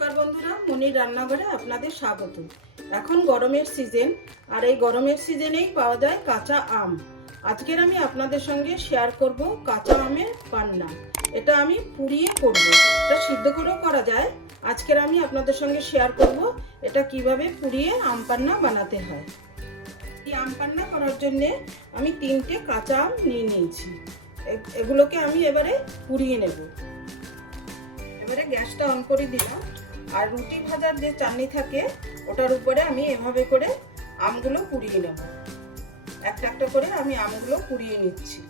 নমস্কার বন্ধুরা, মনির রান্নাঘরে আপনাদের স্বাগত। এখন গরমের সিজন, আর এই গরমের সিজনেই পাওয়া যায় কাঁচা আম। আজকের আমি আপনাদের সঙ্গে শেয়ার করব কাঁচা আমের পান্না। এটা আমি পুড়িয়ে করব, এটা সিদ্ধ করেও করা যায়। আজকের আমি আপনাদের সঙ্গে শেয়ার করব এটা কিভাবে পুড়িয়ে আম পান্না বানাতে হয়। এই আম পান্না করার জন্য আমি 3টে কাঁচা আম নিয়ে নিয়েছি। এগুলোকে আমি এবারে পুড়িয়ে নেব। এবারে গ্যাসটা অন করে দিলাম, আর রুটি ভাজার যে চাটনি থাকে ওটার উপরে আমি এভাবে করে আমগুলো পুড়িয়ে নেব। একটা একটা করে আমি আমগুলো পুড়িয়ে নিচ্ছি।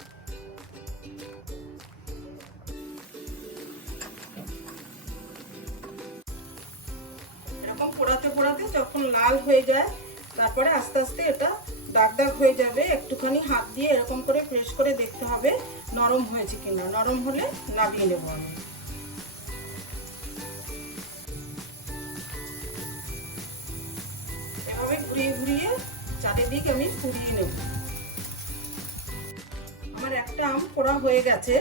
এরকম পোড়াতে পোড়াতে যখন লাল হয়ে যায়, তারপরে আস্তে আস্তে এটা দাগ দাগ হয়ে যাবে। একটুখানি হাত দিয়ে এরকম করে প্রেস করে দেখতে হবে নরম হয়েছে কিনা। নরম হলে নামিয়ে নেব আমি। এভাবে ঘুরিয়ে ঘুরিয়ে চারিদিক আমি পুড়িয়ে নেব। আমার একটা আম পোড়া হয়ে গেছে।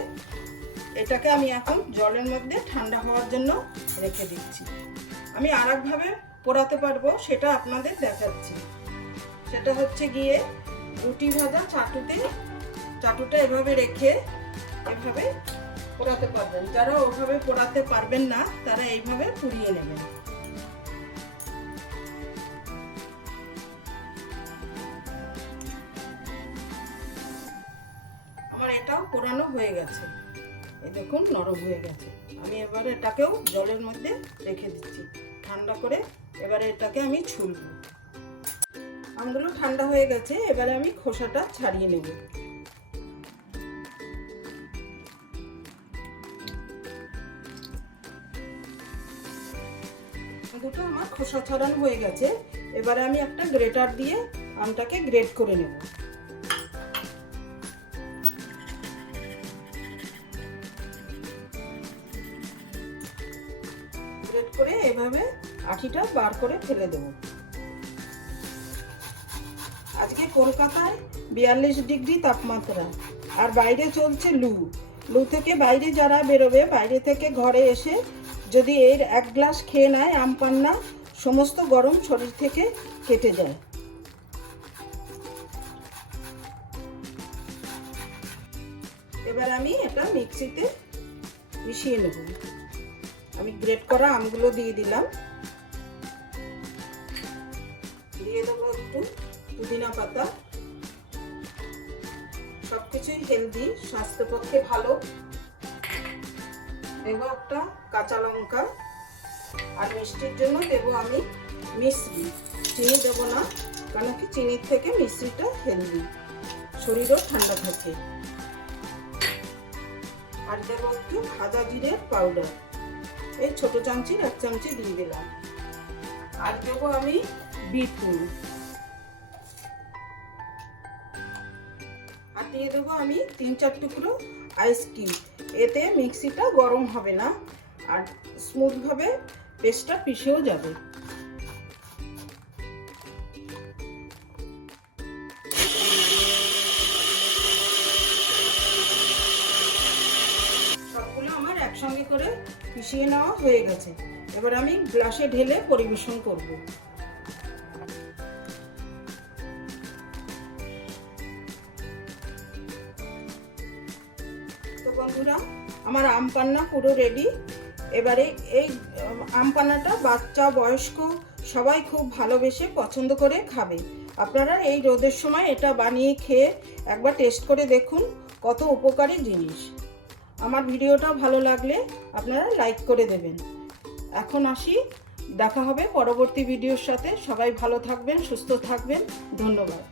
এটাকে আমি এখন জলের মধ্যে ঠান্ডা হওয়ার জন্য রেখে দিচ্ছি। আমি আরেকভাবে পোড়াতে পারবো, সেটা আপনাদের দেখাচ্ছি। সেটা হচ্ছে গিয়ে রুটি ভাজা চাটুটা এভাবে রেখে এভাবে পোড়াতে পারবেন। যারা ওভাবে পোড়াতে পারবেন না তারা এইভাবে পুড়িয়ে নেবেন। আমার এটাও পোড়ানো হয়ে গেছে, এই দেখুন নরম হয়ে গেছে। আমি এবারে এটাকেও জলের মধ্যে রেখে দিচ্ছি ঠান্ডা করে। এবারে এটাকে আমি ছুলব। আমগুলো ঠান্ডা হয়ে গেছে, এবারে আমি খোসাটা ছাড়িয়ে নেব। দুটো আমার খোসা ছাড়ানো হয়ে গেছে। এবারে আমি একটা গ্রেটার দিয়ে আমটাকে গ্রেট করে নেব। গ্রেট করে এভাবে আঠিটা বার করে ফেলে দেব। আজকে কলকাতায় 42 ডিগ্রি তাপমাত্রা, আর বাইরে চলছে লু থেকে বাইরে যারা বেরোবে, বাইরে থেকে ঘরে এসে যদি এর 1 গ্লাস খেয়ে নেয় আম পান্না, সমস্ত গরম শরীর থেকে কেটে যায়। এবার আমি এটা মিক্সিতে মিশিয়ে নেব। আমি গ্রেট করা আমগুলো দিয়ে দিলাম। দিয়ে দেবো একটু পুদিনা পাতা। সবকিছুই হেলদি, স্বাস্থ্যের পক্ষে ভালো। দেবো একটা কাঁচা লঙ্কা, আর মিষ্টির জন্য দেবো আমি মিশ্রি। চিনি দেবো না, কারণ কি চিনির থেকে মিশ্রিটা হেলদি, শরীরও ঠান্ডা থাকে। আর দেবো একটু ভাজা জিরের পাউডার, এই ছোট চামচির 1 চামচি দিয়ে দিলাম। আর দেবো আমি বিট নুন, আর দিয়ে দেবো আমি 3-4 টুকরো আইস কিউব। এতে মিক্সিটা গরম হবে না, আর স্মুথ ভাবে পেস্টটা পিষেও যাবে। সবগুলো আমার একসঙ্গে করে পিষিয়ে নেওয়া হয়ে গেছে। এবার আমি গ্লাসে ঢেলে পরিবেশন করব। তো বন্ধুরা, আমার আম পান্না পুরো রেডি। এবারে এই আম পান্নাটা বাচ্চা বয়স্ক সবাই খুব ভালোবেসে পছন্দ করে খাবে। আপনারা এই রোদের সময় এটা বানিয়ে খেয়ে একবার টেস্ট করে দেখুন, কত উপকারী জিনিস। আমার ভিডিওটা ভালো লাগলে আপনারা লাইক করে দেবেন। এখন আসি, দেখা হবে পরবর্তী ভিডিওর সাথে। সবাই ভালো থাকবেন, সুস্থ থাকবেন। ধন্যবাদ।